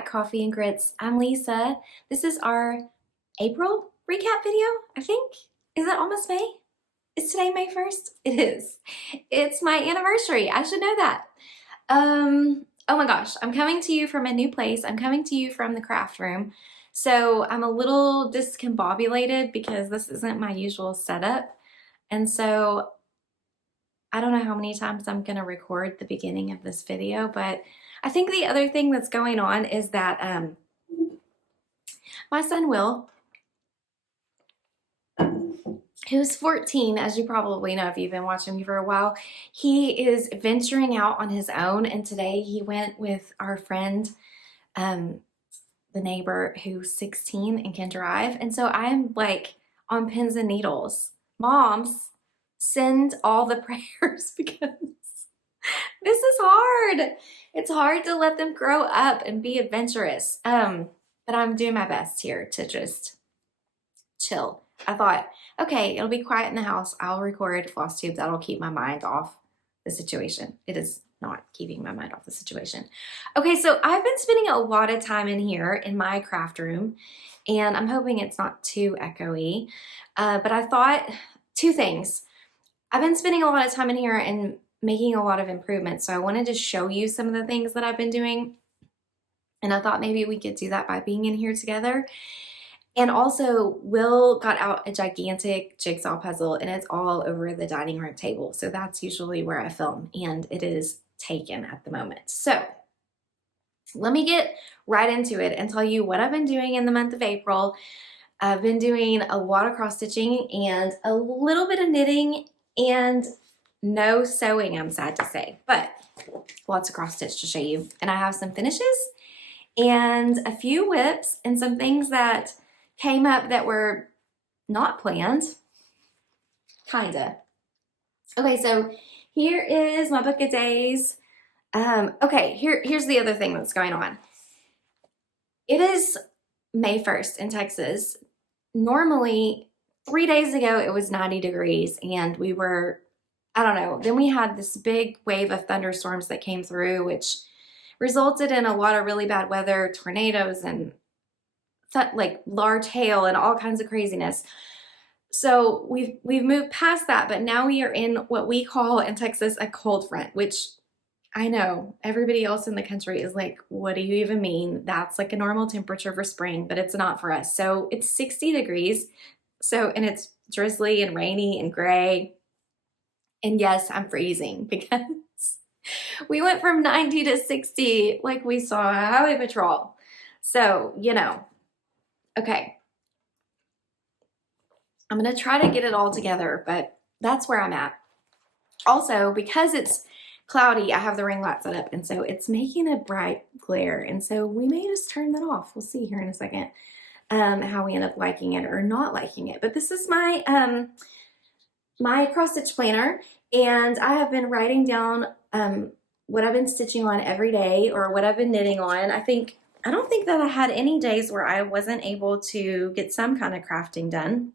back, Coffee and Grits. I'm Lisa. This is our April recap video, I think. Is it almost May? Is today May 1st? It is. It's my anniversary. I should know that. Oh my gosh, I'm coming to you from a new place. I'm coming to you from the Craftroom. So I'm a little discombobulated because this isn't my usual setup. And so I don't know how many times I'm gonna record the beginning of this video, but I think the other thing that's going on is that my son Will, who's 14, as you probably know if you've been watching me for a while, he is venturing out on his own, and today he went with our friend, the neighbor who's 16 and can drive, and so I'm like on pins and needles. Moms, send all the prayers because this is hard. It's hard to let them grow up and be adventurous. But I'm doing my best here to just chill. I thought, okay, it'll be quiet in the house. I'll record Flosstube. That'll keep my mind off the situation. It is not keeping my mind off the situation. Okay, so I've been spending a lot of time in here in my craft room, and I'm hoping it's not too echoey. But I thought two things. I've been spending a lot of time in here and making a lot of improvements, so I wanted to show you some of the things that I've been doing, and I thought maybe we could do that by being in here together. And also, Will got out a gigantic jigsaw puzzle, and it's all over the dining room table, so that's usually where I film, and it is taken at the moment. So let me get right into it and tell you what I've been doing in the month of April. I've been doing a lot of cross stitching and a little bit of knitting and no sewing, I'm sad to say, but lots of cross stitch to show you. And I have some finishes and a few whips and some things that came up that were not planned, kinda. Okay, so here is my book of days. Okay, here's the other thing that's going on. It is May 1st in Texas. Normally, 3 days ago, it was 90 degrees and we were, I don't know, then we had this big wave of thunderstorms that came through, which resulted in a lot of really bad weather, tornadoes, and like large hail and all kinds of craziness. So we've moved past that, but now we are in what we call in Texas a cold front, which I know everybody else in the country is like, what do you even mean? That's like a normal temperature for spring, but it's not for us. So it's 60 degrees. So, and it's drizzly and rainy and gray. And yes, I'm freezing because we went from 90 to 60 like we saw a highway patrol. So, you know, okay. I'm going to try to get it all together, but that's where I'm at. Also, because it's cloudy, I have the ring light set up, and so it's making a bright glare, and so we may just turn that off. We'll see here in a second how we end up liking it or not liking it. But this is my my cross stitch planner, and I have been writing down what I've been stitching on every day or what I've been knitting on. I don't think that I had any days where I wasn't able to get some kind of crafting done.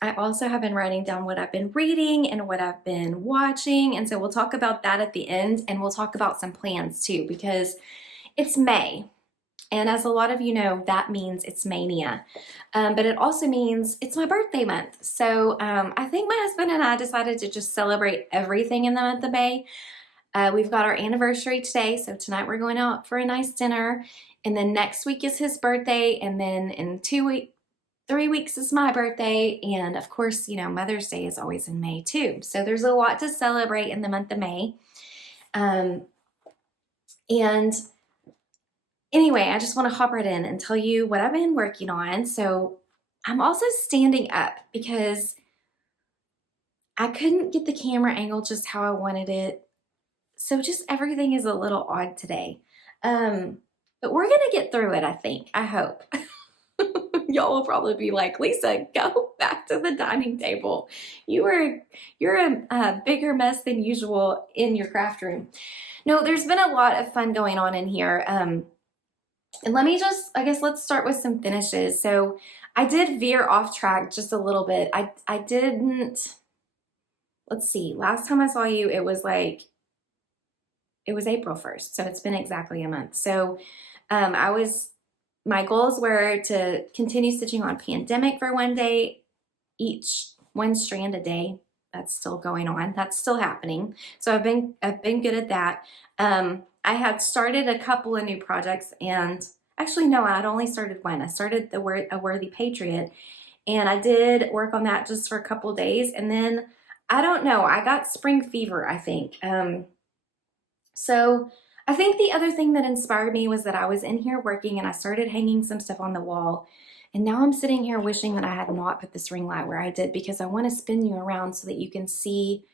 I also have been writing down what I've been reading and what I've been watching, and so we'll talk about that at the end, and we'll talk about some plans too, because it's May, and as a lot of you know, that means it's May-nia, but it also means it's my birthday month. So I think my husband and I decided to just celebrate everything in the month of May. We've got our anniversary today, so tonight we're going out for a nice dinner, and then next week is his birthday, and then in 3 weeks is my birthday, and of course, you know, Mother's Day is always in May too. So there's a lot to celebrate in the month of May. And anyway, I just want to hop right in and tell you what I've been working on. So I'm also standing up because I couldn't get the camera angle just how I wanted it. So just everything is a little odd today. But we're going to get through it, I think. I hope. Y'all will probably be like, Lisa, go back to the dining table. You're a bigger mess than usual in your craft room. No, there's been a lot of fun going on in here. And let me just, I guess let's start with some finishes. So I did veer off track just a little bit. I didn't, let's see, last time I saw you, it was it was April 1st, so it's been exactly a month. So my goals were to continue stitching on Pandemic for one day, one strand a day. That's still going on. That's still happening. So I've been good at that. I had started a couple of new projects, and actually no, I'd only started one. I started A Worthy Patriot, and I did work on that just for a couple days, and then I don't know, I got spring fever, I think. So I think the other thing that inspired me was that I was in here working and I started hanging some stuff on the wall. And now I'm sitting here wishing that I had not put this ring light where I did, because I want to spin you around so that you can see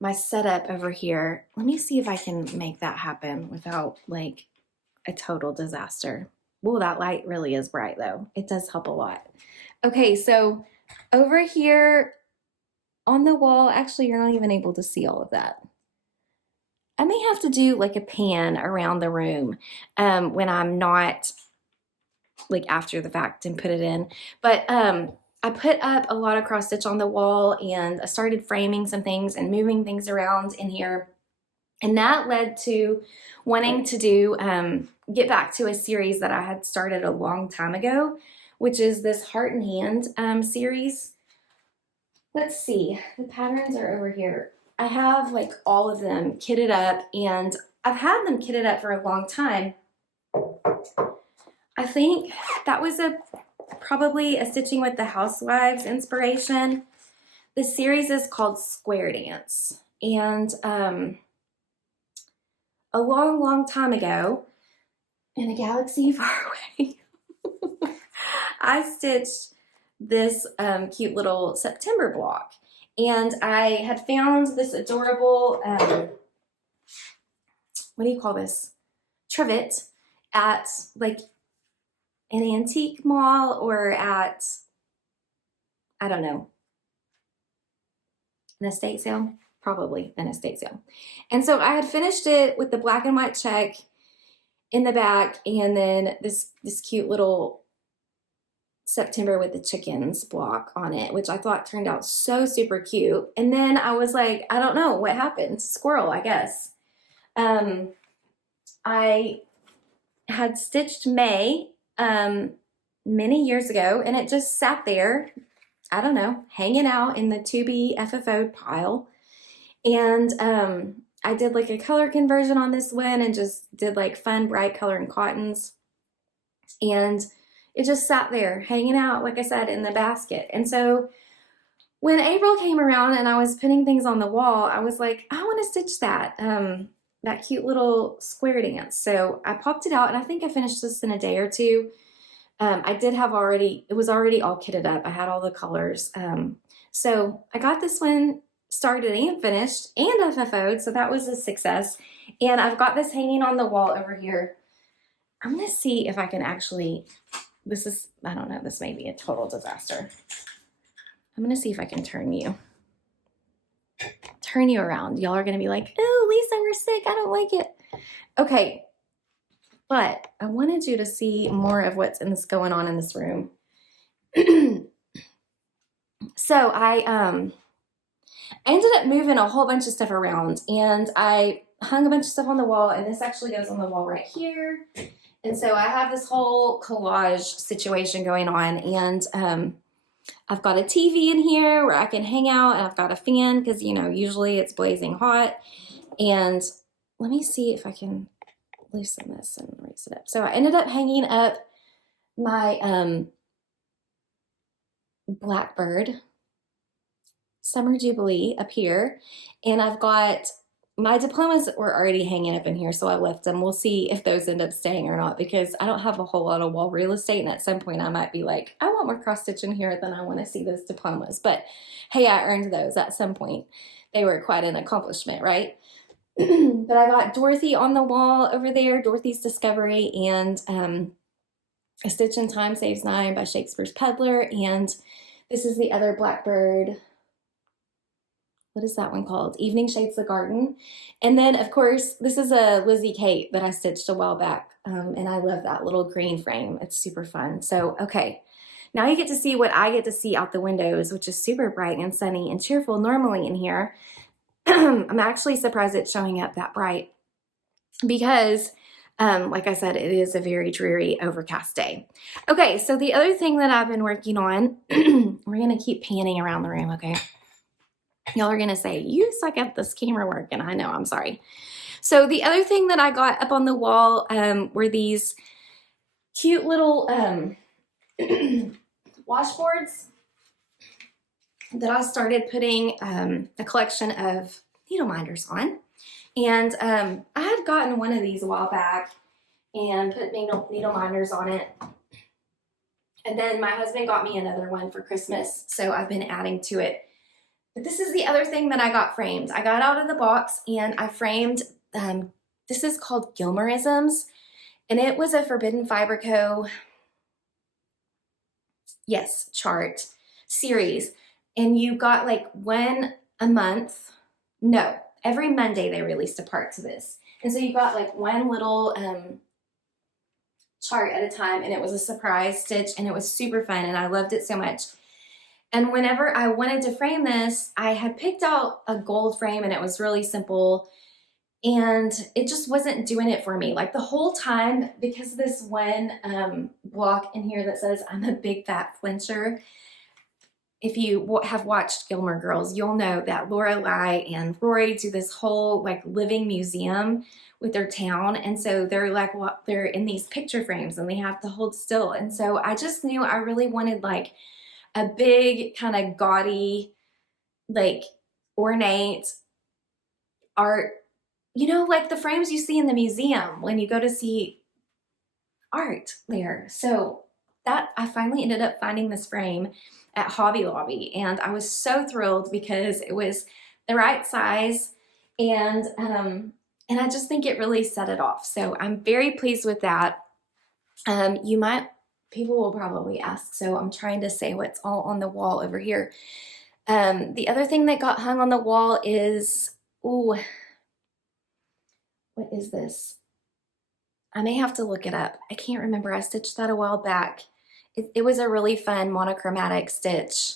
my setup over here. Let me see if I can make that happen without like a total disaster. Well, that light really is bright though. It does help a lot. Okay, so over here on the wall, actually you're not even able to see all of that. I may have to do like a pan around the room when I'm not like after the fact and put it in. But I put up a lot of cross stitch on the wall, and I started framing some things and moving things around in here. And that led to wanting to do, get back to a series that I had started a long time ago, which is this Heart and Hand series. Let's see, the patterns are over here. I have like all of them kitted up, and I've had them kitted up for a long time. I think that was probably a Stitching with the Housewives inspiration. The series is called Square Dance, and a long time ago, in a galaxy far away, I stitched this cute little September block. And I had found this adorable, what do you call this? Trivet at like an antique mall or at, I don't know, an estate sale? Probably an estate sale. And so I had finished it with the black and white check in the back, and then this cute little September with the chickens block on it, which I thought turned out so super cute. And then I was like, I don't know what happened. Squirrel, I guess. I had stitched May many years ago, and it just sat there, I don't know, hanging out in the to be FFO pile. And I did like a color conversion on this one and just did like fun bright color and cottons. And it just sat there hanging out, like I said, in the basket. And so when April came around and I was putting things on the wall, I was like, I want to stitch that, that cute little square dance. So I popped it out, and I think I finished this in a day or two. I did have it was already all kitted up. I had all the colors. So I got this one started and finished and FFO'd, so that was a success. And I've got this hanging on the wall over here. I'm going to see if I can actually... I don't know, this may be a total disaster. I'm going to see if I can turn you around. Y'all are going to be like, oh, Lisa, we're sick. I don't like it. Okay. But I wanted you to see more of what's going on in this room. So I ended up moving a whole bunch of stuff around, and I hung a bunch of stuff on the wall, and this actually goes on the wall right here. And so I have this whole collage situation going on, and I've got a TV in here where I can hang out, and I've got a fan because, you know, usually it's blazing hot. And let me see if I can loosen this and raise it up. So I ended up hanging up my Blackbird Summer Jubilee up here, and I've got my diplomas were already hanging up in here, so I left them. We'll see if those end up staying or not, because I don't have a whole lot of wall real estate, and at some point I might be like, I want more cross stitch in here than I want to see those diplomas. But hey, I earned those at some point. They were quite an accomplishment, right? But I got Dorothy on the wall over there, Dorothy's Discovery, and A Stitch in Time Saves Nine by Shakespeare's Peddler, and this is the other Blackbird. What is that one called? Evening Shades the Garden. And then, of course, this is a Lizzie Kate that I stitched a while back, and I love that little green frame. It's super fun. So, okay, now you get to see what I get to see out the windows, which is super bright and sunny and cheerful normally in here. I'm actually surprised it's showing up that bright. because like I said, it is a very dreary, overcast day. Okay, so the other thing that I've been working on, we're gonna keep panning around the room, okay? Y'all are gonna say, you suck at this camera work, and I know, I'm sorry. So the other thing that I got up on the wall were these cute little washboards that I started putting a collection of needle minders on. And I had gotten one of these a while back and put needle minders on it. And then my husband got me another one for Christmas, so I've been adding to it. But this is the other thing that I got framed. I got out of the box and I framed, this is called Gilmoreisms, and it was a Forbidden Fiber Co. Yes, chart series. And you got like one a month. No, every Monday they released a part to this. And so you got like one little chart at a time, and it was a surprise stitch, and it was super fun, and I loved it so much. And whenever I wanted to frame this, I had picked out a gold frame, and it was really simple, and it just wasn't doing it for me. Like the whole time, because of this one block in here that says I'm a big fat flincher. If you have watched Gilmore Girls, you'll know that Lorelai and Rory do this whole like living museum with their town. And so they're like, they're in these picture frames and they have to hold still. And so I just knew I really wanted like a big kind of gaudy, like ornate art, you know, like the frames you see in the museum when you go to see art there. So that I finally ended up finding this frame at Hobby Lobby, and I was so thrilled because it was the right size, and I just think it really set it off. So I'm very pleased with that. People will probably ask, so I'm trying to say what's all on the wall over here. The other thing that got hung on the wall is, ooh, what is this? I may have to look it up. I can't remember. I stitched that a while back. It was a really fun monochromatic stitch.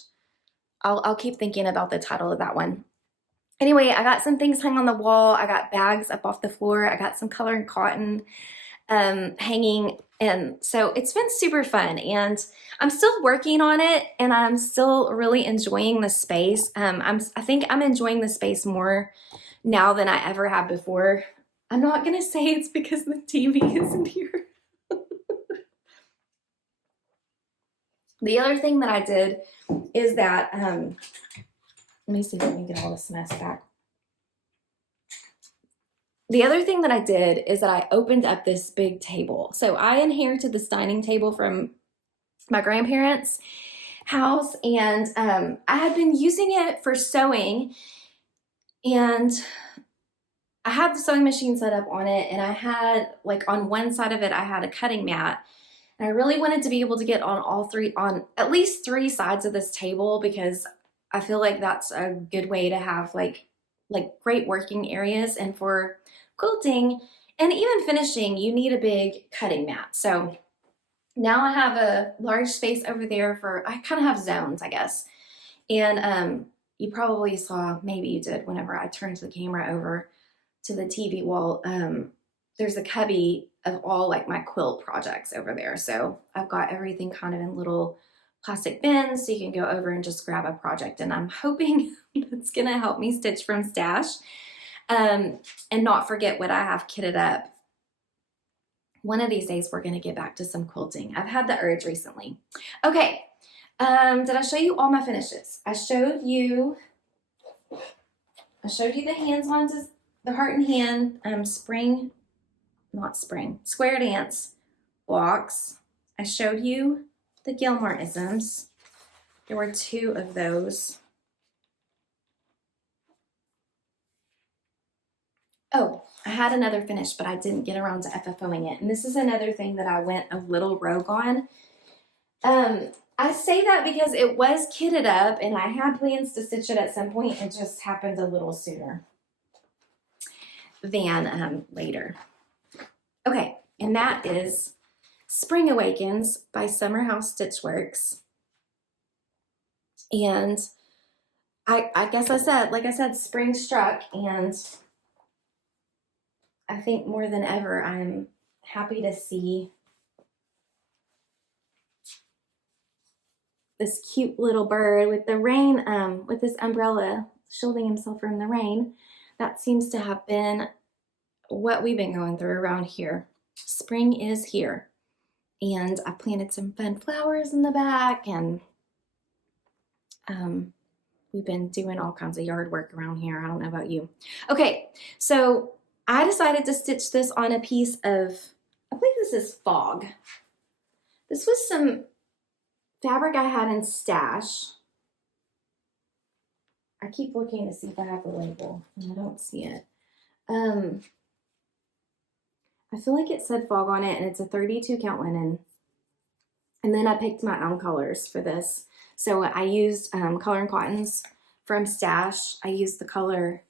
I'll keep thinking about the title of that one. Anyway, I got some things hung on the wall. I got bags up off the floor. I got some color and cotton hanging. And so it's been super fun, and I'm still working on it, and I'm still really enjoying the space. I think I'm enjoying the space more now than I ever have before. I'm not gonna say it's because the TV isn't here. The other thing that I did is that, let me see if I can get all this mess back. The other thing that I did is that I opened up this big table. So I inherited this dining table from my grandparents' house, and I had been using it for sewing, and I had the sewing machine set up on it, and I had, like, on one side of it, I had a cutting mat. And I really wanted to be able to get on at least three sides of this table, because I feel like that's a good way to have like great working areas. And for quilting and even finishing, you need a big cutting mat. So now I have a large space over there I kind of have zones, I guess. And you probably saw, maybe you did, whenever I turned the camera over to the TV wall, there's a cubby of all like my quilt projects over there. So I've got everything kind of in little plastic bins, so you can go over and just grab a project. And I'm hoping it's gonna help me stitch from stash and not forget what I have kitted up. One of these days we're gonna get back to some quilting. I've had the urge recently. Okay, did I show you all my finishes? I showed you the hands-on, the heart and hand square dance blocks. I showed you the Gilmoreisms. There were 2 of those. Oh, I had another finish, but I didn't get around to FFOing it. And this is another thing that I went a little rogue on. I say that because it was kitted up and I had plans to stitch it at some point. It just happened a little sooner than later. Okay, and that is Spring Awakens by Summerhouse Stitchworks. And I guess like I said, spring struck, and I think more than ever, I'm happy to see this cute little bird with the rain, with this umbrella shielding himself from the rain. That seems to have been what we've been going through around here. Spring is here. And I planted some fun flowers in the back, and we've been doing all kinds of yard work around here. I don't know about you. Okay, so I decided to stitch this on a piece of, I believe this is fog. This was some fabric I had in stash. I keep looking to see if I have the label, and I don't see it. I feel like it said fog on it, and it's a 32 count linen. And then I picked my own colors for this. So I used Color and Cottons from Stash. I used the color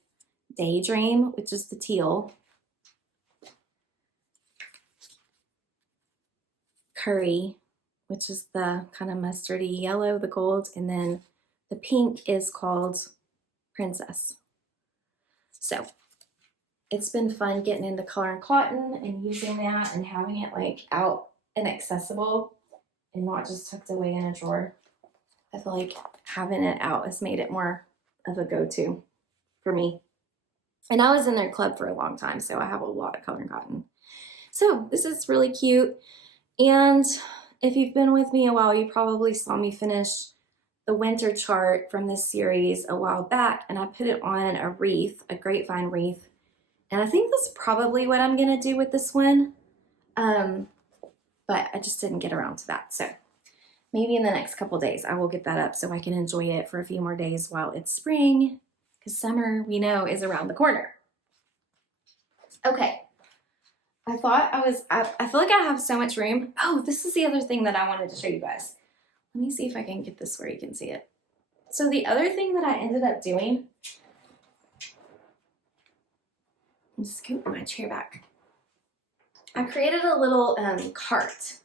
Daydream, which is the teal. Curry, which is the kind of mustardy yellow, the gold. And then the pink is called Princess. So it's been fun getting into Color and Cotton and using that and having it like out and accessible and not just tucked away in a drawer. I feel like having it out has made it more of a go-to for me. And I was in their club for a long time, so I have a lot of Color and Cotton. So this is really cute. And if you've been with me a while, you probably saw me finish the winter chart from this series a while back, and I put it on a wreath, a grapevine wreath. And I think that's probably what I'm gonna do with this one. But I just didn't get around to that. So maybe in the next couple days, I will get that up so I can enjoy it for a few more days while it's spring, because summer, we know, is around the corner. Okay, I thought I feel like I have so much room. Oh, this is the other thing that I wanted to show you guys. Let me see if I can get this where you can see it. So the other thing that I ended up doing, I'm scooting my chair back. I created a little cart.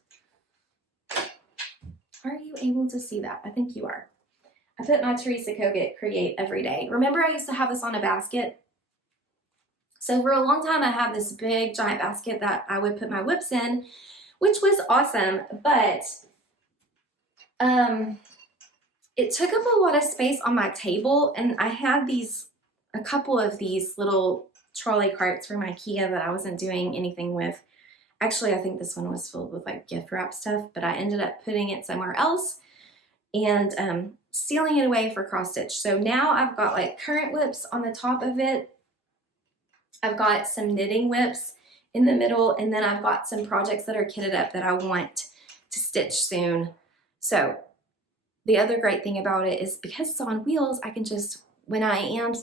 Are you able to see that? I think you are. I put my Teresa Kogut create every day. Remember I used to have this on a basket? So for a long time I had this big giant basket that I would put my whips in, which was awesome, but it took up a lot of space on my table, and I had a couple of these little trolley carts from IKEA that I wasn't doing anything with. Actually, I think this one was filled with like gift wrap stuff, but I ended up putting it somewhere else and sealing it away for cross stitch. So now I've got like Currant whips on the top of it. I've got some knitting whips in the middle, and then I've got some projects that are kitted up that I want to stitch soon. So the other great thing about it is because it's on wheels, I can just, when I'm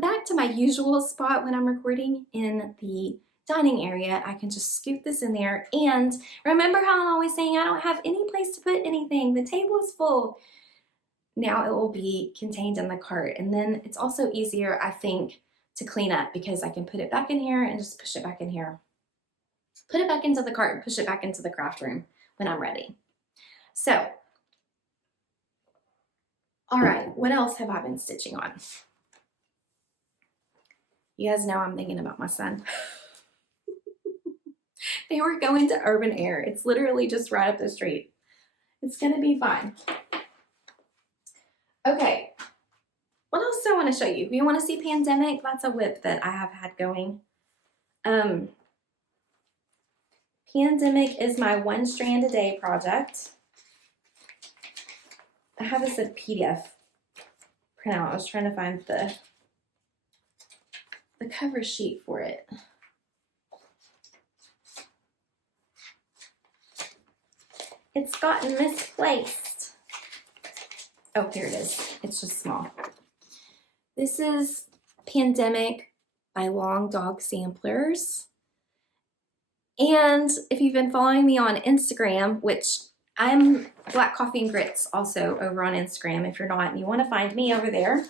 back to my usual spot when I'm recording in the dining area, I can just scoot this in there. And remember how I'm always saying I don't have any place to put anything. The table is full. Now it will be contained in the cart. And then it's also easier, I think, to clean up because I can put it back in here and just push it back in here. Put it back into the cart and push it back into the craft room when I'm ready. So, all right, what else have I been stitching on? You guys know I'm thinking about my son. They were going to Urban Air. It's literally just right up the street. It's gonna be fine. Okay, what else do I want to show you? You want to see Pandemic? That's a whip that I have had going. Pandemic is my one strand a day project. I have this as a PDF printout. I was trying to find the cover sheet for it. It's gotten misplaced. Oh, here it is. It's just small. This is Pandemic by Long Dog Samplers. And if you've been following me on Instagram, which I'm Black Coffee and Grits also over on Instagram, if you're not and you want to find me over there,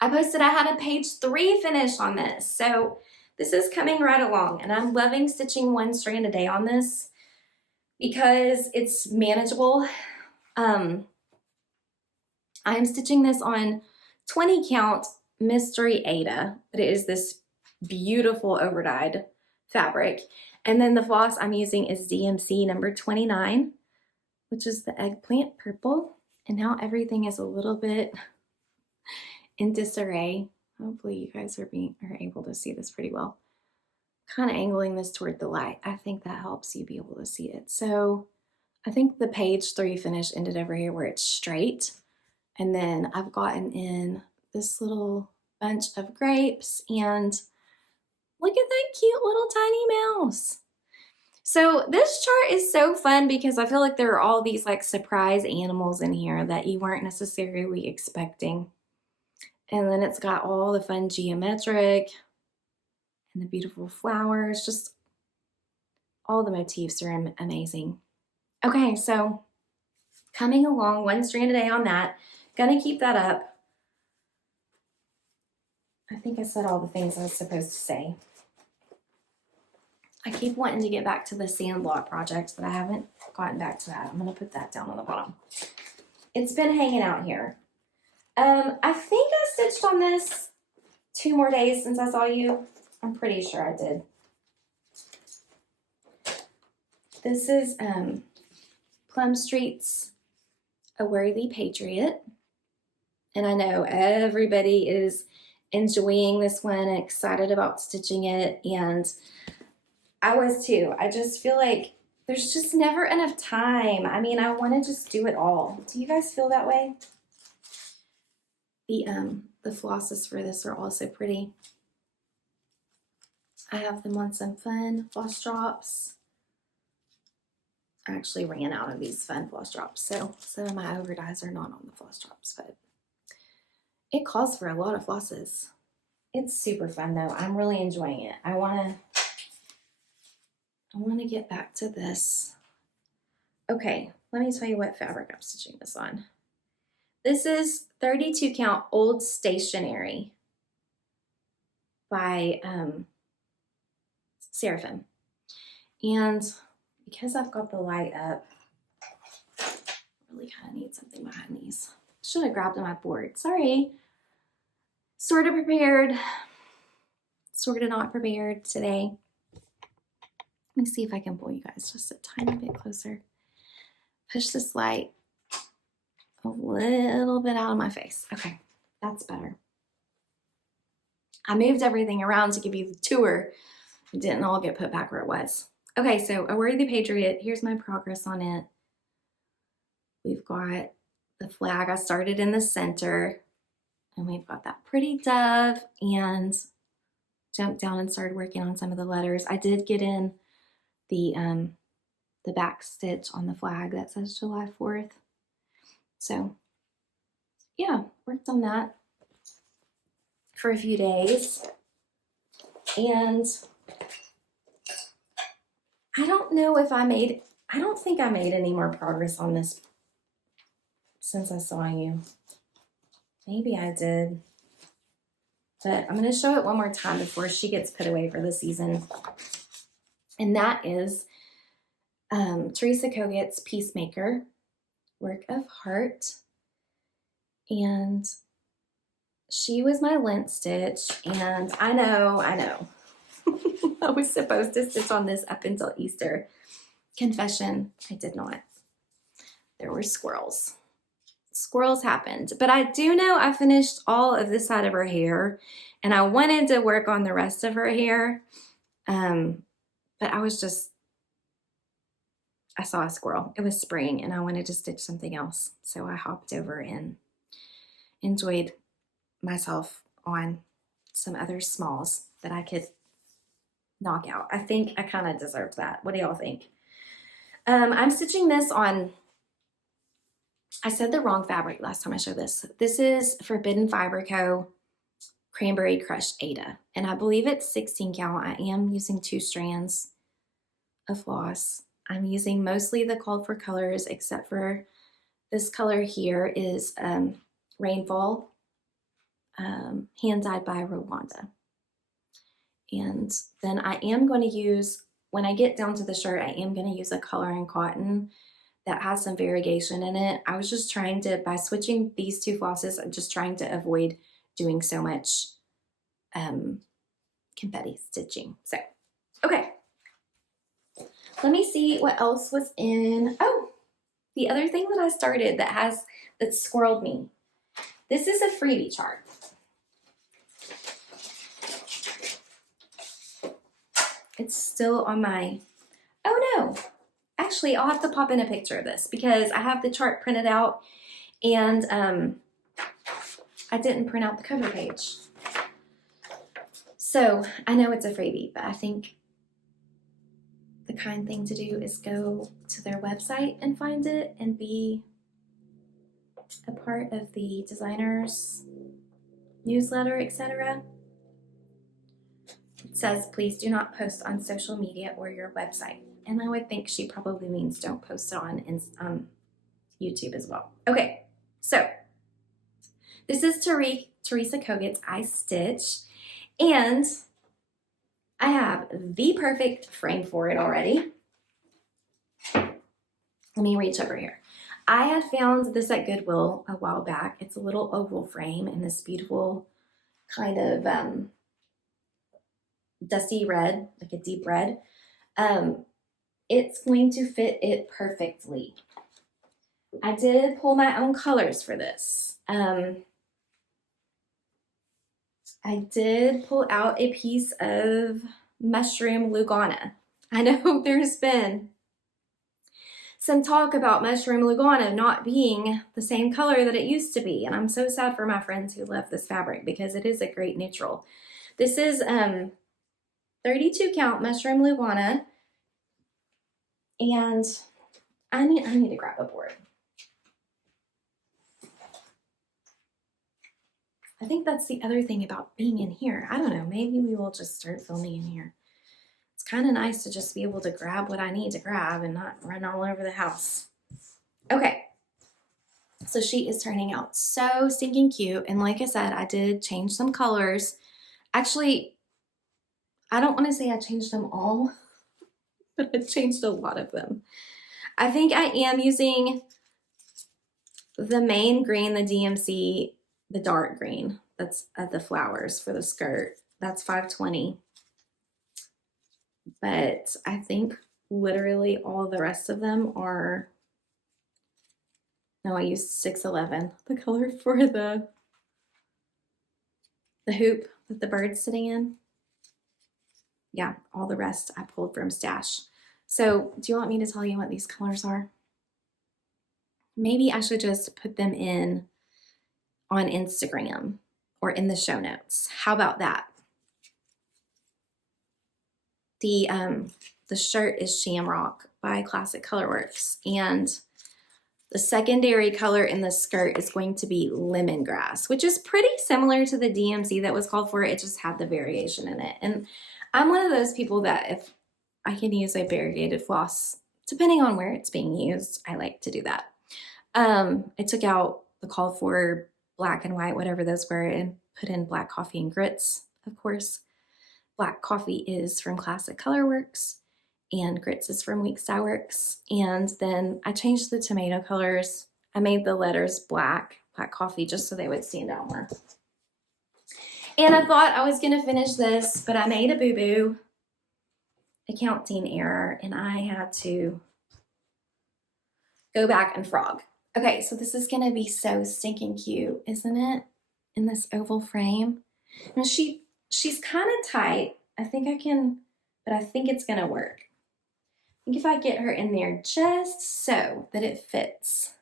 I posted I had a page 3 finished on this. So this is coming right along, and I'm loving stitching one strand a day on this because it's manageable. I'm stitching this on 20 count Mystery Ada, but it is this beautiful overdyed fabric. And then the floss I'm using is DMC number 29, which is the eggplant purple. And now everything is a little bit in disarray. Hopefully you guys are able to see this pretty well. Kind of angling this toward the light. I think that helps you be able to see it. So I think the page 3 finish ended over here where it's straight. And then I've gotten in this little bunch of grapes, and look at that cute little tiny mouse. So this chart is so fun because I feel like there are all these like surprise animals in here that you weren't necessarily expecting. And then it's got all the fun geometric and the beautiful flowers. Just all the motifs are amazing. Okay, so coming along, 1 strand a day on that. Gonna keep that up. I think I said all the things I was supposed to say. I keep wanting to get back to the sandlot projects, but I haven't gotten back to that. I'm gonna put that down on the bottom. It's been hanging out here. I think I stitched on this 2 more days since I saw you. I'm pretty sure I did. This is Plum Street's A Worthy Patriot. And I know everybody is enjoying this one and excited about stitching it. And I was too. I just feel like there's just never enough time. I mean, I want to just do it all. Do you guys feel that way? The flosses for this are also pretty. I have them on some fun floss drops. I actually ran out of these fun floss drops, so some of my overdyes are not on the floss drops, but it calls for a lot of flosses. It's super fun though. I'm really enjoying it. I want to get back to this. Okay, let me tell you what fabric I'm stitching this on. This is 32 count Old Stationery by Seraphim. And because I've got the light up, I really kind of need something behind these. Should have grabbed my board. Sorry. Sort of prepared, sort of not prepared today. Let me see if I can pull you guys just a tiny bit closer. Push this light a little bit out of my face. Okay, that's better. I moved everything around to give you the tour. It didn't all get put back where it was. Okay, so A Worthy Patriot. Here's my progress on it. We've got the flag. I started in the center, and we've got that pretty dove, and jumped down and started working on some of the letters. I did get in the back stitch on the flag that says July 4th. So yeah, worked on that for a few days. And I don't know if I don't think I made any more progress on this since I saw you. Maybe I did. But I'm going to show it one more time before she gets put away for the season. And that is Teresa Kogut's Peacemaker, work of heart. And she was my lint stitch. And I know. I was supposed to stitch on this up until Easter. Confession, I did not. There were squirrels. Squirrels happened. But I do know I finished all of this side of her hair. And I wanted to work on the rest of her hair. But I saw a squirrel. It was spring and I wanted to stitch something else. So I hopped over and enjoyed myself on some other smalls that I could knock out. I think I kind of deserved that. What do y'all think? I'm stitching this on, I said the wrong fabric last time I showed this. This is Forbidden Fiber Co. Cranberry Crush Ada. And I believe it's 16 count. I am using 2 strands of floss. I'm using mostly the called for colors, except for this color here is Rainfall, hand dyed by Rwanda. And then I am going to use, when I get down to the shirt, I am going to use a color in cotton that has some variegation in it. I was just trying to, by switching these 2 flosses, I'm just trying to avoid doing so much confetti stitching. So, okay. Let me see what else was in. Oh, the other thing that I started that squirreled me. This is a freebie chart. It's still on my, oh no. Actually, I'll have to pop in a picture of this because I have the chart printed out and I didn't print out the cover page. So I know it's a freebie, but I think the kind thing to do is go to their website and find it and be a part of the designer's newsletter, etc. It says, please do not post on social media or your website. And I would think she probably means don't post it on YouTube as well. Okay, so this is Teresa Kogut's I Stitch, and I have the perfect frame for it already. Let me reach over here. I had found this at Goodwill a while back. It's a little oval frame in this beautiful kind of dusty red, like a deep red. It's going to fit it perfectly. I did pull my own colors for this. I did pull out a piece of mushroom Lugana. I know there's been some talk about mushroom Lugana not being the same color that it used to be, and I'm so sad for my friends who love this fabric because it is a great neutral. This is 32 count mushroom Lugana, and I need to grab a board. I think that's the other thing about being in here. I don't know, maybe we will just start filming in here. It's kind of nice to just be able to grab what I need to grab and not run all over the house. Okay, so she is turning out so stinking cute. And like I said, I did change some colors. Actually, I don't want to say I changed them all, but I changed a lot of them. I think I am using the main green, the DMC, the dark green. That's the flowers for the skirt. That's 520. But I think literally all the rest of them are, no, I used 611, the color for the hoop that the bird's sitting in. Yeah, all the rest I pulled from Stash. So do you want me to tell you what these colors are? Maybe I should just put them in on Instagram or in the show notes. How about that? The shirt is Shamrock by Classic Colorworks, and the secondary color in the skirt is going to be lemongrass, which is pretty similar to the DMC that was called for. It just had the variation in it. And I'm one of those people that if I can use a variegated floss, depending on where it's being used, I like to do that. I took out the call for black and white, whatever those were, and put in black coffee and grits, of course. Black coffee is from Classic Colorworks, and grits is from Weeks Dye Works. And then I changed the tomato colors. I made the letters black coffee, just so they would stand out more. And I thought I was gonna finish this, but I made a boo-boo, a counting error, and I had to go back and frog. Okay, so this is gonna be so stinking cute, isn't it? In this oval frame. And she's kind of tight. I think I can, but I think it's gonna work. I think if I get her in there just so that it fits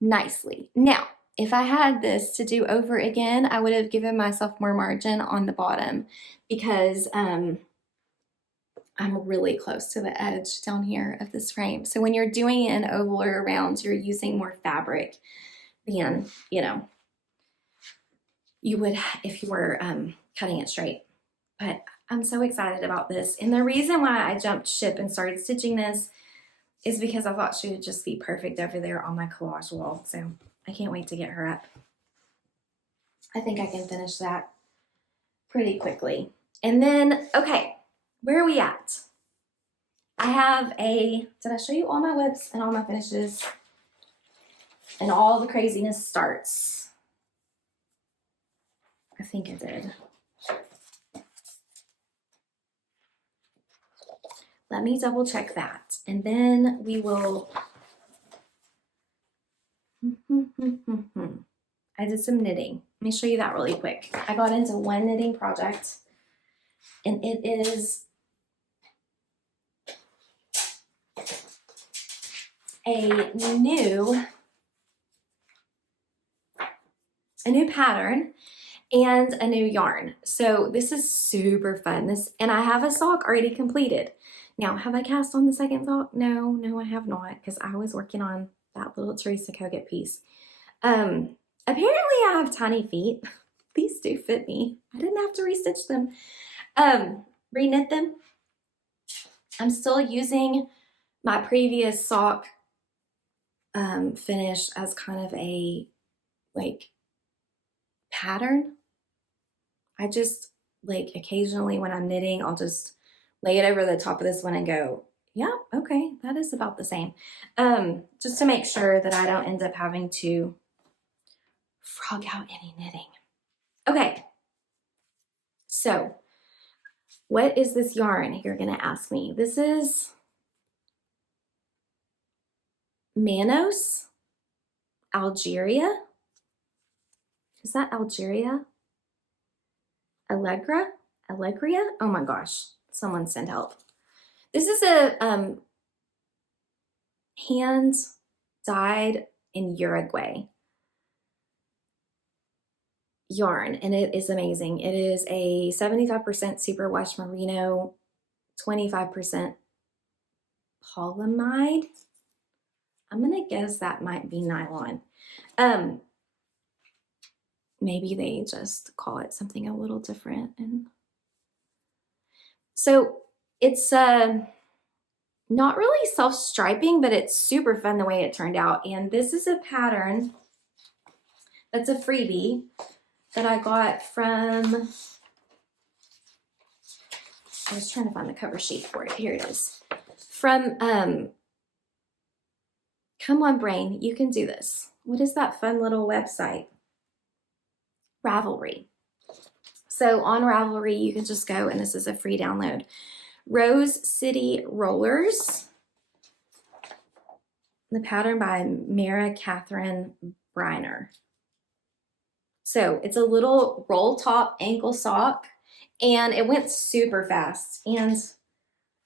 nicely. Now, if I had this to do over again, I would have given myself more margin on the bottom because I'm really close to the edge down here of this frame. So when you're doing an oval or a round, you're using more fabric than, you know, you would if you were cutting it straight. But I'm so excited about this. And the reason why I jumped ship and started stitching this is because I thought she would just be perfect over there on my collage wall. So I can't wait to get her up. I think I can finish that pretty quickly. And then, okay, where are we at? I have did I show you all my whips and all my finishes? And all the craziness starts I think I did. Let me double check that. And then we will, I did some knitting. Let me show you that really quick. I got into one knitting project, and it is a new pattern and a new yarn. So this is super fun. And I have a sock already completed. Now, have I cast on the second sock? No, I have not, because I was working on that little Teresa Kogut piece. Apparently I have tiny feet. These do fit me. I didn't have to restitch them. Reknit them. I'm still using my previous sock finish as kind of a like pattern. I just like occasionally when I'm knitting, I'll just lay it over the top of this one and go, yeah, okay, that is about the same. Just to make sure that I don't end up having to frog out any knitting. Okay, so what is this yarn, you're gonna ask me? This is Manos, Algeria. Is that Algeria? Allegria? Oh my gosh, someone send help. This is a hand dyed in Uruguay yarn, and it is amazing. It is a 75% superwash merino, 25% polyamide. I'm gonna guess that might be nylon. Maybe they just call it something a little different. And so it's not really self-striping, but it's super fun the way it turned out. And this is a pattern that's a freebie that I got from, I was trying to find the cover sheet for it. Here it is. From, come on brain, you can do this. What is that fun little website? Ravelry. So on Ravelry, you can just go, and this is a free download. Rose City Rollers. The pattern by Mara Catherine Briner. So it's a little roll top ankle sock, and it went super fast, and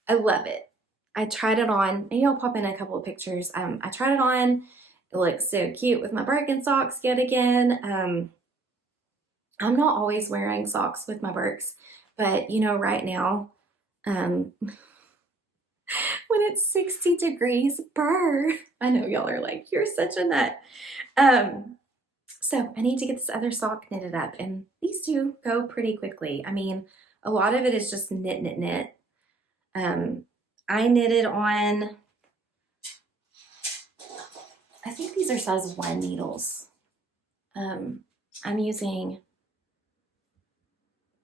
I love it. I tried it on. Maybe I'll pop in a couple of pictures. I tried it on. It looks so cute with my Birkenstocks yet again. I'm not always wearing socks with my Birks, but you know, right now, when it's 60 degrees, brr. I know y'all are like, you're such a nut. So I need to get this other sock knitted up, and these two go pretty quickly. I mean, a lot of it is just knit. I knitted on, I think these are size 1 needles. I'm using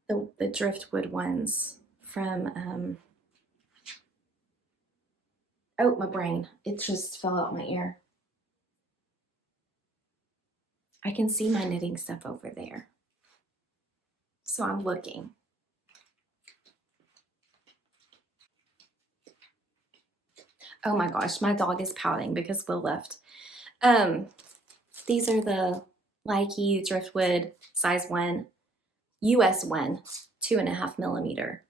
the driftwood ones from, oh, my brain, it just fell out my ear. I can see my knitting stuff over there. So I'm looking. Oh my gosh, my dog is pouting because Will left. These are the Likey driftwood size 1, US 1, 2.5 millimeter.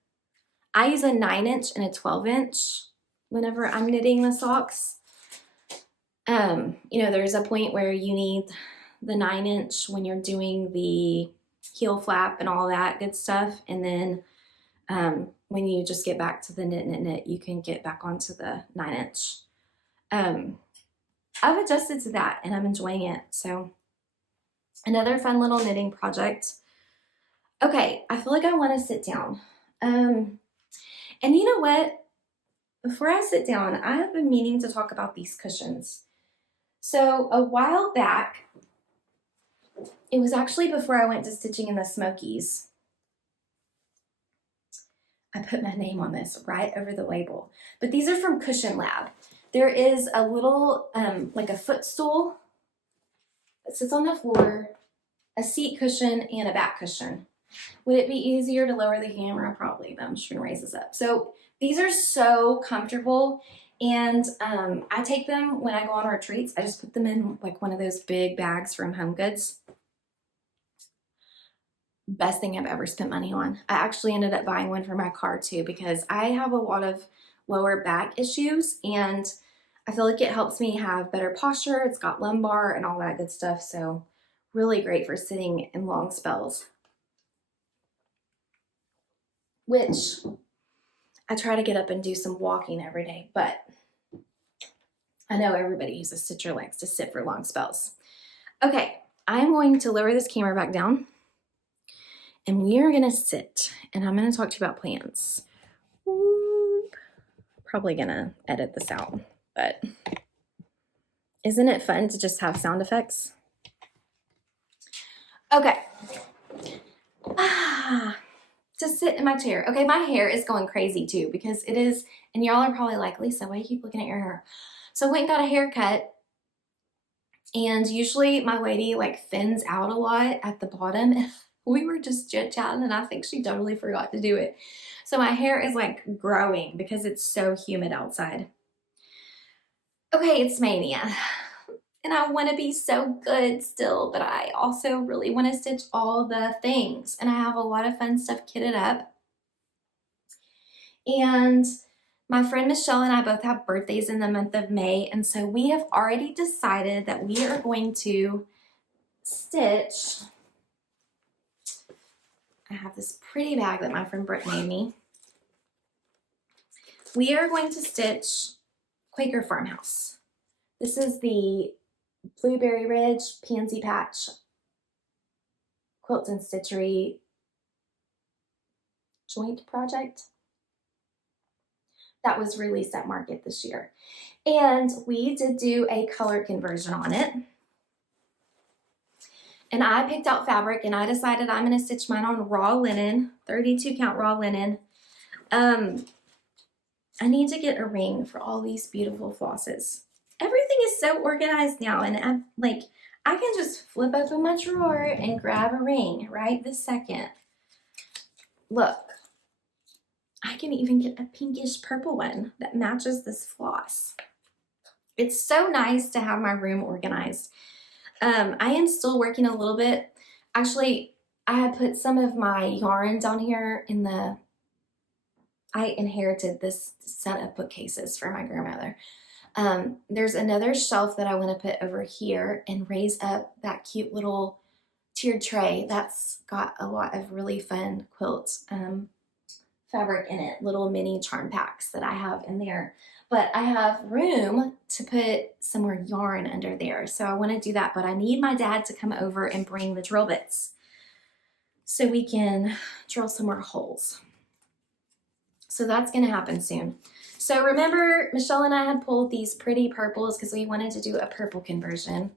I use a 9-inch and a 12-inch whenever I'm knitting the socks. You know, there's a point where you need the 9-inch when you're doing the heel flap and all that good stuff. And then when you just get back to the knit, you can get back onto the 9-inch. I've adjusted to that and I'm enjoying it. So another fun little knitting project. Okay, I feel like I want to sit down. And you know what? Before I sit down, I have been meaning to talk about these cushions. So a while back, it was actually before I went to Stitching in the Smokies. I put my name on this right over the label. But these are from Cushion Lab. There is a little, like a footstool that sits on the floor, a seat cushion, and a back cushion. Would it be easier to lower the camera? Probably, but I'm just gonna raise this up. So these are so comfortable, and I take them when I go on retreats. I just put them in like one of those big bags from Home Goods. Best thing I've ever spent money on. I actually ended up buying one for my car too, because I have a lot of lower back issues, and I feel like it helps me have better posture. It's got lumbar and all that good stuff, so really great for sitting in long spells, which I try to get up and do some walking every day, but I know everybody who's a stitcher likes to sit for long spells. Okay, I'm going to lower this camera back down, and we are gonna sit, and I'm gonna talk to you about plants. Probably gonna edit this out, but isn't it fun to just have sound effects? Okay. To sit in my chair. Okay, my hair is going crazy too, because it is, and y'all are probably like, Lisa, why do you keep looking at your hair? So I went and got a haircut, and usually my lady like thins out a lot at the bottom. We were just chit-chatting, and I think she totally forgot to do it. So my hair is like growing because it's so humid outside. Okay, it's May-nia, and I want to be so good still, but I also really want to stitch all the things, and I have a lot of fun stuff kitted up. And my friend Michelle and I both have birthdays in the month of May, and so we have already decided that we are going to stitch. I have this pretty bag that my friend Britt made me. We are going to stitch Quaker Farmhouse. This is the Blueberry Ridge Pansy Patch Quilt and Stitchery joint project that was released at market this year. And we did do a color conversion on it. And I picked out fabric, and I decided I'm going to stitch mine on raw linen, 32 count raw linen. I need to get a ring for all these beautiful flosses. Everything is so organized now, and I'm like, I can just flip open my drawer and grab a ring right this second. Look, I can even get a pinkish purple one that matches this floss. It's so nice to have my room organized. I am still working a little bit. Actually, I had put some of my yarn down here in the, I inherited this set of bookcases from my grandmother. There's another shelf that I want to put over here and raise up that cute little tiered tray that's got a lot of really fun quilt fabric in it, little mini charm packs that I have in there. But I have room to put some more yarn under there, so I want to do that, but I need my dad to come over and bring the drill bits so we can drill some more holes. So that's going to happen soon. So remember, Michelle and I had pulled these pretty purples because we wanted to do a purple conversion.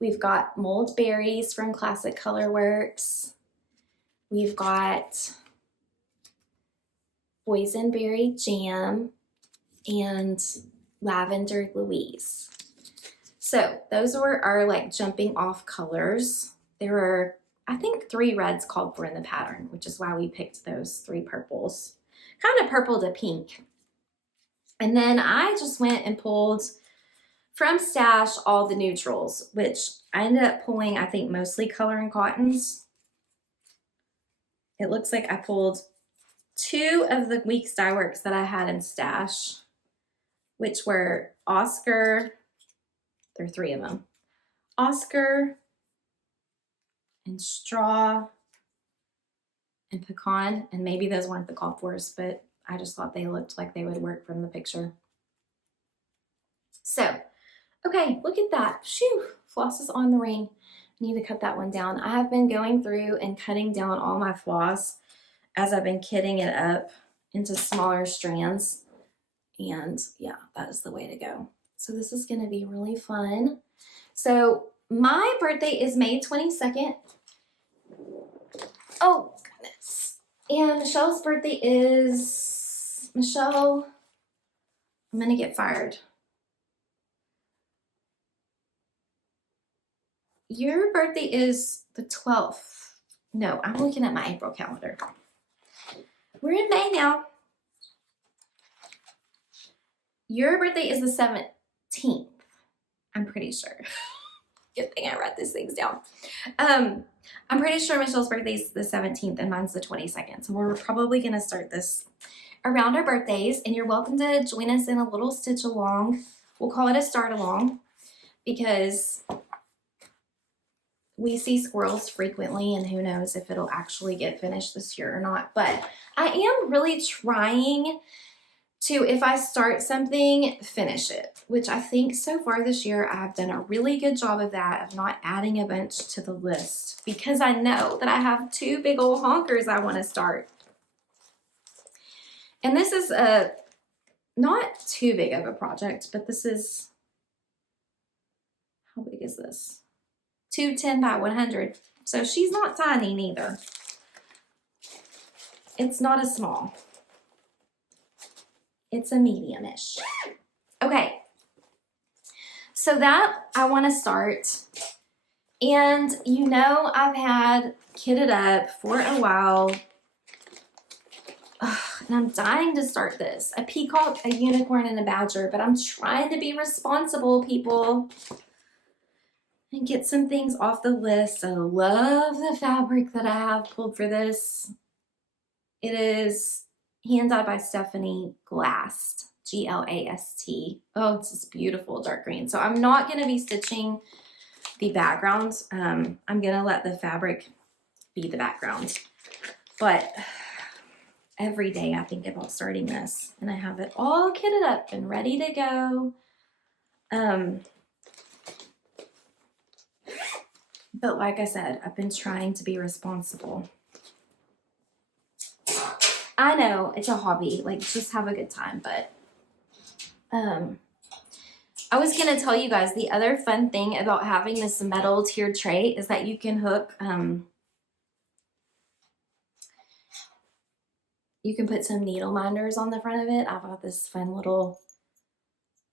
We've got mold berries from Classic Colorworks. We've got boysenberry jam and lavender Louise. So those were our like jumping off colors. There were, I think, 3 reds called for in the pattern, which is why we picked those 3 purples. Kind of purple to pink. And then I just went and pulled from Stash all the neutrals, which I ended up pulling, I think, mostly color and cottons. It looks like I pulled 2 of the Weeks Dye Works that I had in Stash, which were Oscar, there are 3 of them, Oscar and Straw and Pecan, and maybe those weren't the called fors, but I just thought they looked like they would work from the picture. So, okay, look at that. Phew, floss is on the ring. I need to cut that one down. I have been going through and cutting down all my floss as I've been kitting it up into smaller strands. And yeah, that is the way to go. So this is going to be really fun. So my birthday is May 22nd. Oh, goodness. And Michelle's birthday is, Michelle, I'm going to get fired. Your birthday is the 12th. No, I'm looking at my April calendar. We're in May now. Your birthday is the 17th. I'm pretty sure. Good thing I wrote these things down. I'm pretty sure Michelle's birthday is the 17th and mine's the 22nd. So we're probably going to start this around our birthdays. And you're welcome to join us in a little stitch along. We'll call it a start along because we see squirrels frequently and who knows if it'll actually get finished this year or not. But I am really trying to, if I start something, finish it, which I think so far this year I've done a really good job of that, of not adding a bunch to the list because I know that I have 2 big old honkers I want to start. And this is not too big of a project, but this is, how big is this? 210 by 100. So she's not tiny neither. It's not a small. It's a medium-ish. Okay, so that I want to start. And you know I've had kitted up for a while. Ugh, and I'm dying to start this. A peacock, a unicorn, and a badger. But I'm trying to be responsible, people. And get some things off the list. I love the fabric that I have pulled for this. It is hand dyed by Stephanie Glast, Glast. Oh, it's this beautiful dark green. So I'm not going to be stitching the background. I'm going to let the fabric be the background. But every day I think about starting this, and I have it all kitted up and ready to go. But like I said, I've been trying to be responsible. I know it's a hobby, like just have a good time, but I was going to tell you guys the other fun thing about having this metal tiered tray is that you can hook, you can put some needle minders on the front of it. I've got this fun little,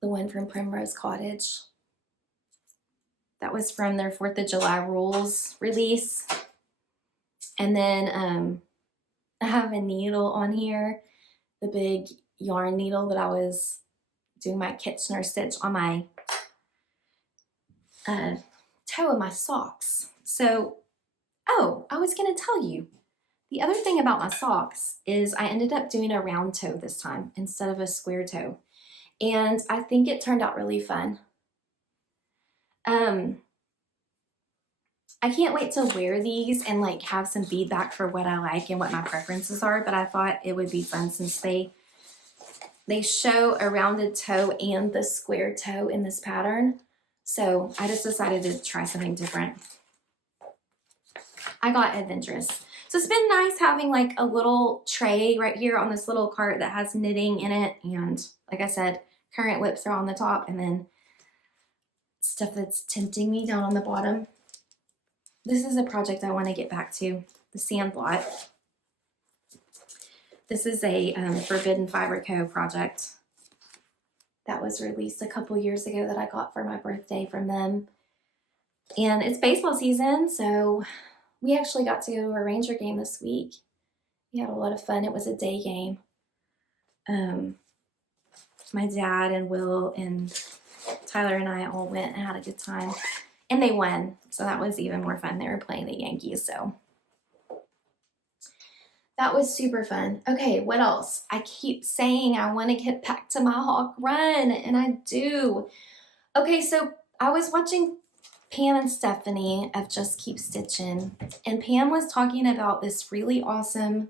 the one from Primrose Cottage. That was from their 4th of July rules release. And then I have a needle on here, the big yarn needle that I was doing my Kitchener stitch on my toe of my socks. So, oh, I was going to tell you, the other thing about my socks is I ended up doing a round toe this time instead of a square toe. And I think it turned out really fun. I can't wait to wear these and like have some feedback for what I like and what my preferences are, but I thought it would be fun since they show a rounded toe and the square toe in this pattern. So I just decided to try something different. I got adventurous. So it's been nice having like a little tray right here on this little cart that has knitting in it. And like I said, currant whips are on the top and then stuff that's tempting me down on the bottom. This is a project I want to get back to, the Sandlot. This is a Forbidden Fiber Co. project that was released a couple years ago that I got for my birthday from them. And it's baseball season, so we actually got to go to a Ranger game this week. We had a lot of fun. It was a day game. My dad and Will and Tyler and I all went and had a good time. And they won, so that was even more fun. They were playing the Yankees, so that was super fun. Okay, what else? I keep saying I want to get back to my hawk run, and I do. Okay, so I was watching Pam and Stephanie of Just Keep Stitching, and Pam was talking about this really awesome,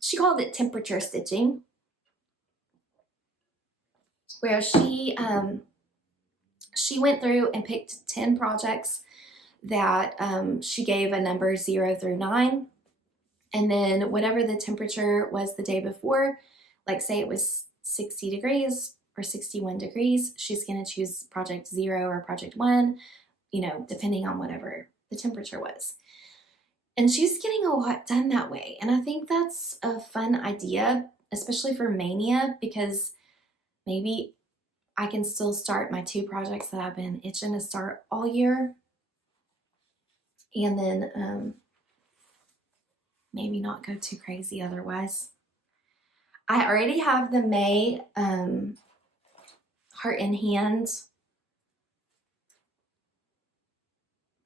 she called it temperature stitching, where she went through and picked 10 projects that she gave a number 0 through 9. And then whatever the temperature was the day before, like say it was 60 degrees or 61 degrees, she's going to choose project 0 or project 1, you know, depending on whatever the temperature was. And she's getting a lot done that way. And I think that's a fun idea, especially for May-nia, because maybe I can still start my 2 projects that I've been itching to start all year. And then maybe not go too crazy otherwise. I already have the May Heart in Hand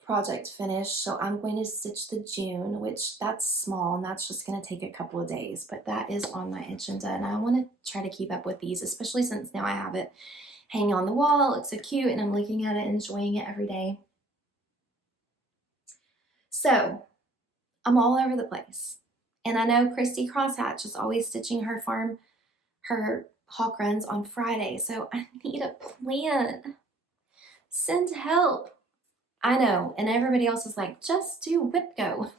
project finished, so I'm going to stitch the June, which that's small and that's just going to take a couple of days, but that is on my agenda, and I want to try to keep up with these, especially since now I have it hanging on the wall. It looks so cute and I'm looking at it, enjoying it every day. So I'm all over the place, and I know Christy Crosshatch is always stitching her hawk runs on Friday, so I need a plan. Send help. I know, and everybody else is like, just do whip go.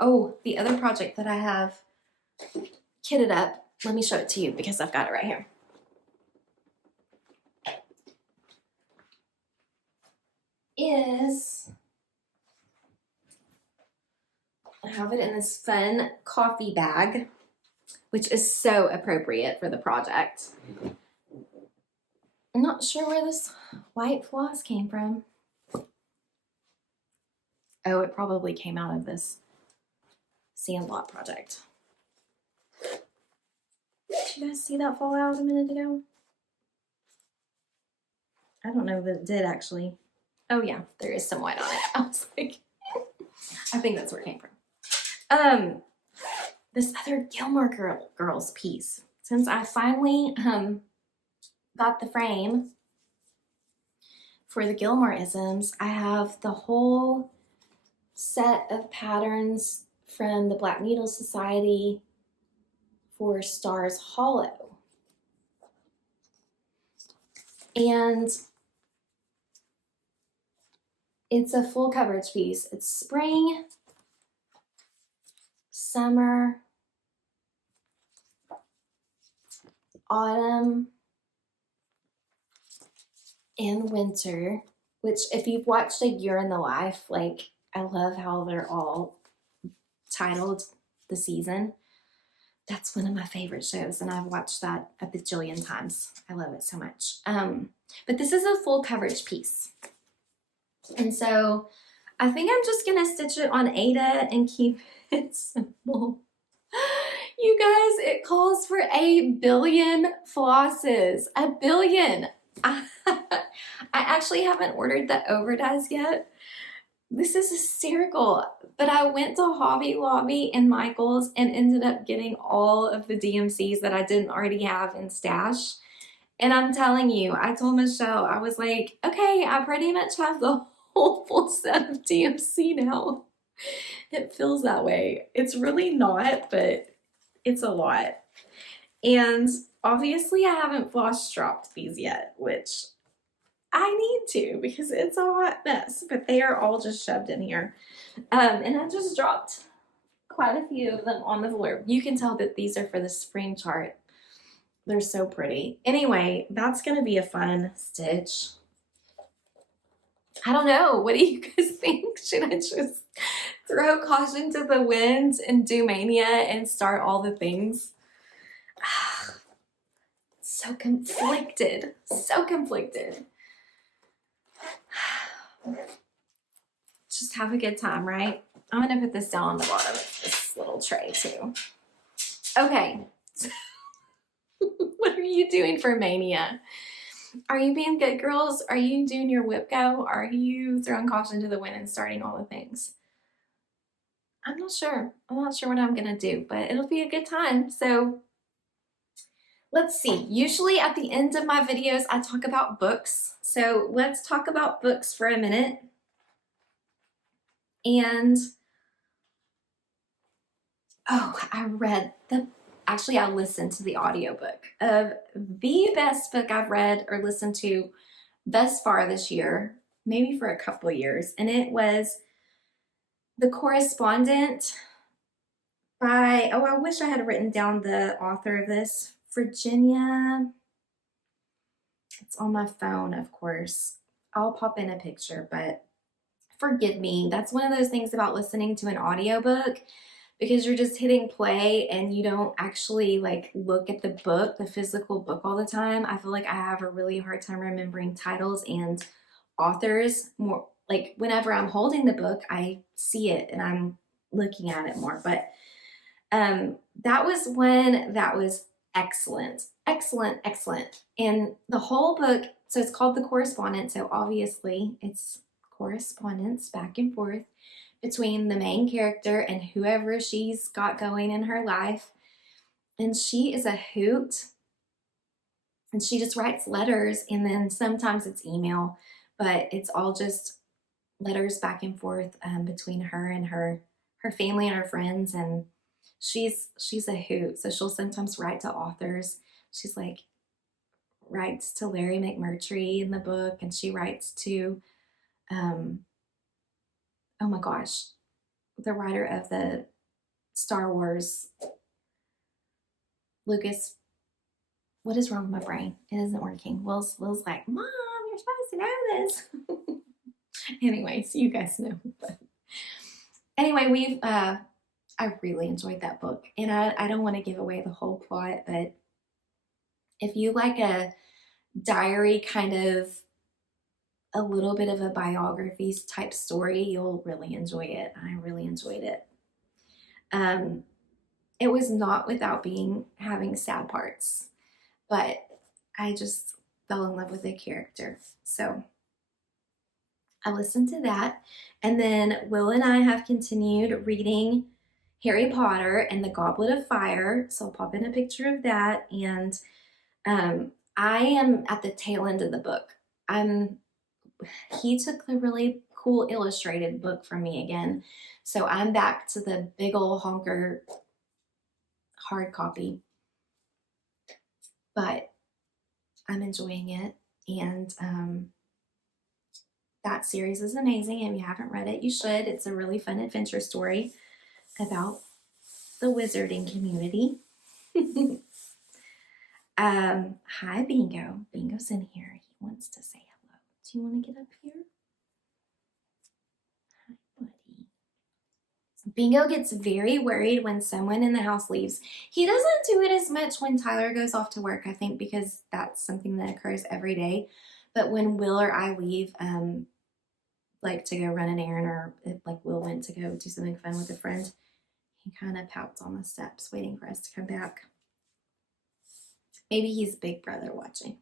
Oh, the other project that I have kitted up, let me show it to you because I've got it right here. I have it in this fun coffee bag, which is so appropriate for the project. I'm not sure where this white floss came from. Oh, it probably came out of this sandlot project. Did you guys see that fall out a minute ago? I don't know that it did actually. Oh yeah, there is some white on it. I was like, I think that's where it came from. This other Gilmore Girls piece. Since I finally got the frame for the Gilmoreisms, I have the whole set of patterns from the Black Needle Society for Stars Hollow. And it's a full coverage piece. It's spring, summer, autumn, and winter, which if you've watched A Year in the Life, like I love how they're all titled the season. That's one of my favorite shows, and I've watched that a bajillion times. I love it so much. But this is a full coverage piece. And so I think I'm just gonna stitch it on Ada and keep it simple. You guys, it calls for 1 billion flosses. 1 billion. I actually haven't ordered the overdyes yet. This is hysterical, but I went to Hobby Lobby and Michael's and ended up getting all of the DMCs that I didn't already have in stash. And I'm telling you, I told Michelle, I was like, okay, I pretty much have the whole full set of DMC now. It feels that way. It's really not, but it's a lot. And obviously I haven't floss dropped these yet, which I need to because it's a hot mess, but they are all just shoved in here. And I just dropped quite a few of them on the floor. You can tell that these are for the spring chart. They're so pretty. Anyway, that's going to be a fun stitch. I don't know. What do you guys think? Should I just throw caution to the wind and do May-nia and start all the things? So conflicted. So conflicted. Just have a good time, right? I'm going to put this down on the bottom of this little tray too. Okay. What are you doing for May-nia? Are you being good girls? Are you doing your whip go? Are you throwing caution to the wind and starting all the things? I'm not sure. I'm not sure what I'm going to do, but it'll be a good time. So let's see. Usually at the end of my videos, I talk about books. So let's talk about books for a minute. And, oh, actually I listened to the audiobook of the best book I've read or listened to thus far this year, maybe for a couple of years. And it was The Correspondent by, oh, I wish I had written down the author of this, Virginia. It's on my phone, of course. I'll pop in a picture, but forgive me. That's one of those things about listening to an audiobook, because you're just hitting play and you don't actually like look at the book, the physical book all the time. I feel like I have a really hard time remembering titles and authors, more like whenever I'm holding the book, I see it and I'm looking at it more. But that was one that was excellent, excellent, excellent. And the whole book, so it's called The Correspondence. So obviously it's correspondence back and forth between the main character and whoever she's got going in her life. And she is a hoot. And she just writes letters, and then sometimes it's email, but it's all just letters back and forth between her and her family and her friends. And she's a hoot. So she'll sometimes write to authors. She's like writes to Larry McMurtry in the book, and she writes to oh my gosh, the writer of the Star Wars, Lucas. What is wrong with my brain? It isn't working. Will's like, Mom, you're supposed to know this. Anyways, you guys know. But anyway, I really enjoyed that book. And I don't want to give away the whole plot, but if you like a diary kind of, a little bit of a biography type story, you'll really enjoy it. I really enjoyed it. It was not without having sad parts, but I just fell in love with the character. So I listened to that. And then Will and I have continued reading Harry Potter and the Goblet of Fire. So I'll pop in a picture of that. And I am at the tail end of the book. He took the really cool illustrated book from me again. So I'm back to the big old honker hard copy. But I'm enjoying it. And that series is amazing. If you haven't read it, you should. It's a really fun adventure story about the wizarding community. Hi, Bingo. Bingo's in here. He wants to say hello. Do you want to get up here? Hi, buddy. Bingo gets very worried when someone in the house leaves. He doesn't do it as much when Tyler goes off to work, I think, because that's something that occurs every day. But when Will or I leave, like to go run an errand, or if like Will went to go do something fun with a friend, he kind of pouts on the steps waiting for us to come back. Maybe he's Big Brother watching.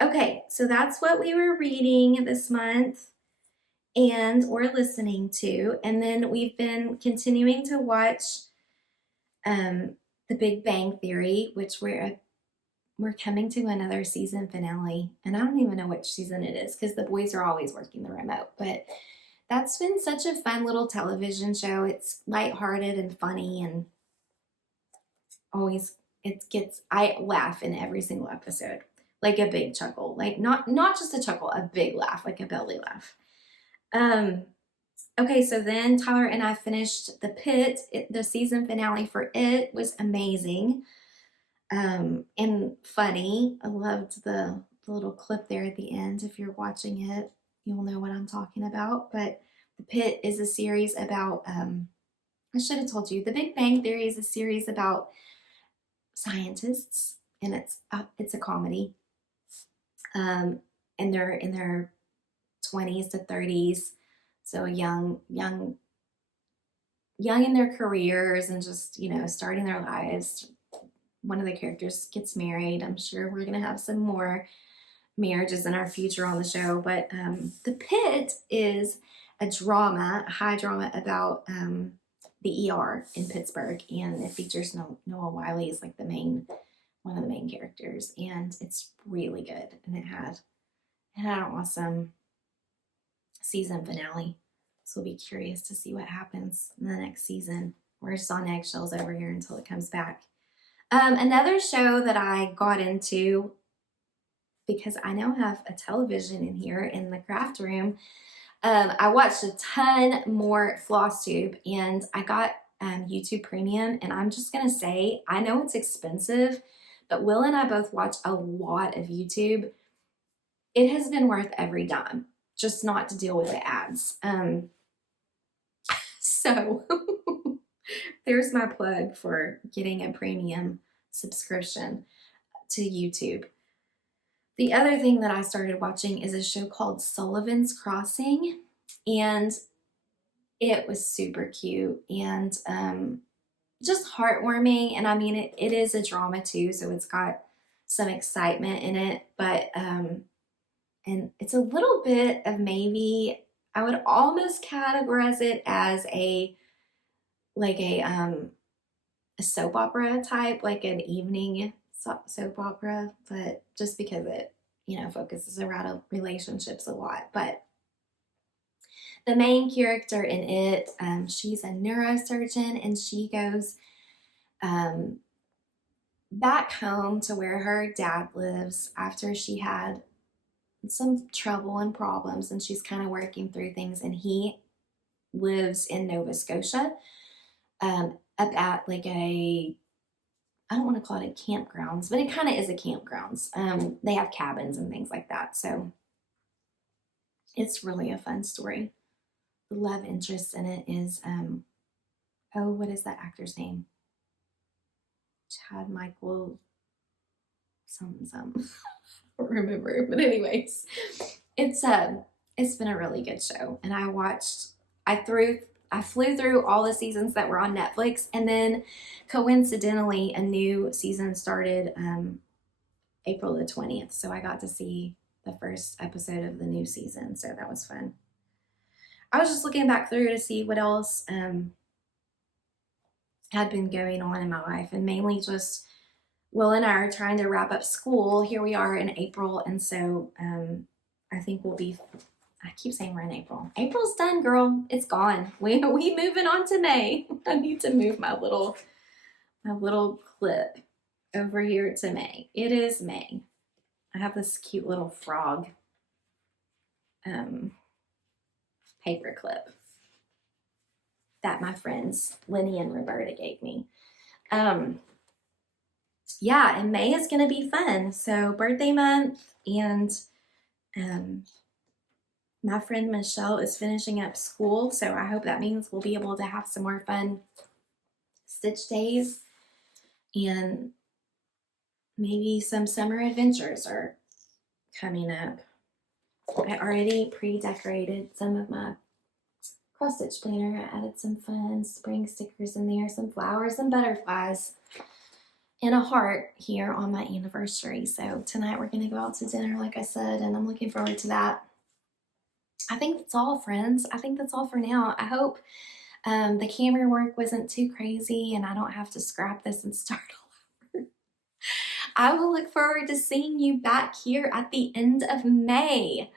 Okay, so that's what we were reading this month or listening to. And then we've been continuing to watch The Big Bang Theory, which we're coming to another season finale. And I don't even know which season it is because the boys are always working the remote. But that's been such a fun little television show. It's lighthearted and funny, and always I laugh in every single episode. Like a big chuckle. Like not just a chuckle, a big laugh, like a belly laugh. Okay, so then Tyler and I finished The Pit. The season finale for it was amazing. And funny. I loved the little clip there at the end. If you're watching it, you'll know what I'm talking about. But The Pit is a series about, I should have told you, The Big Bang Theory is a series about scientists, and it's a comedy. And they're in their 20s to 30s, so young in their careers and just, starting their lives. One of the characters gets married. I'm sure we're going to have some more marriages in our future on the show. But The Pit is a high drama about the ER in Pittsburgh. And it features Noah Wiley as like one of the main characters. And it's really good. And it had an awesome season finale. So we'll be curious to see what happens in the next season. We're just on eggshells over here until it comes back. Another show that I got into, because I now have a television in here in the craft room, I watched a ton more Flosstube, and I got YouTube Premium, and I'm just going to say, I know it's expensive, but Will and I both watch a lot of YouTube. It has been worth every dime, just not to deal with the ads. So there's my plug for getting a premium subscription to YouTube. The other thing that I started watching is a show called Sullivan's Crossing. and it was super cute and just heartwarming. And I mean, it is a drama too, so it's got some excitement in it, but and it's a little bit of, maybe I would almost categorize it as a soap opera type, like an evening soap opera, but just because it, you know, focuses around relationships a lot. But the main character in it, she's a neurosurgeon, and she goes back home to where her dad lives after she had some trouble and problems, and she's kind of working through things, and he lives in Nova Scotia, up at like a, I don't want to call it a campgrounds, but it kind of is a campgrounds. They have cabins and things like that, so it's really a fun story. The love interest in it is, oh, what is that actor's name? Chad Michael something. I don't remember, but anyways, it's been a really good show, and I flew through all the seasons that were on Netflix, and then coincidentally a new season started April the 20th, so I got to see the first episode of the new season, so that was fun. I was just looking back through to see what else had been going on in my life, and mainly just Will and I are trying to wrap up school. Here we are in April, and so I think we'll be, I keep saying we're in April. April's done, girl. It's gone. We moving on to May. I need to move my little clip over here to May. It is May. I have this cute little frog paper clip that my friends Lenny and Roberta gave me. Yeah, and May is going to be fun. So birthday month, and my friend Michelle is finishing up school, so I hope that means we'll be able to have some more fun Stitch days, and maybe some summer adventures are coming up. I already pre-decorated some of my cross-stitch planner. I added some fun spring stickers in there, some flowers and butterflies, and a heart here on my anniversary. So tonight we're going to go out to dinner, like I said, and I'm looking forward to that. I think that's all, friends. I think that's all for now. I hope the camera work wasn't too crazy and I don't have to scrap this and start all over. I will look forward to seeing you back here at the end of May.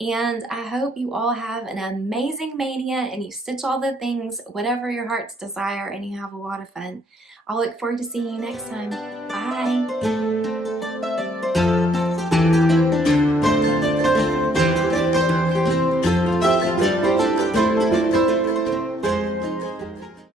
And I hope you all have an amazing May-nia and you stitch all the things, whatever your heart's desire, and you have a lot of fun. I'll look forward to seeing you next time. Bye.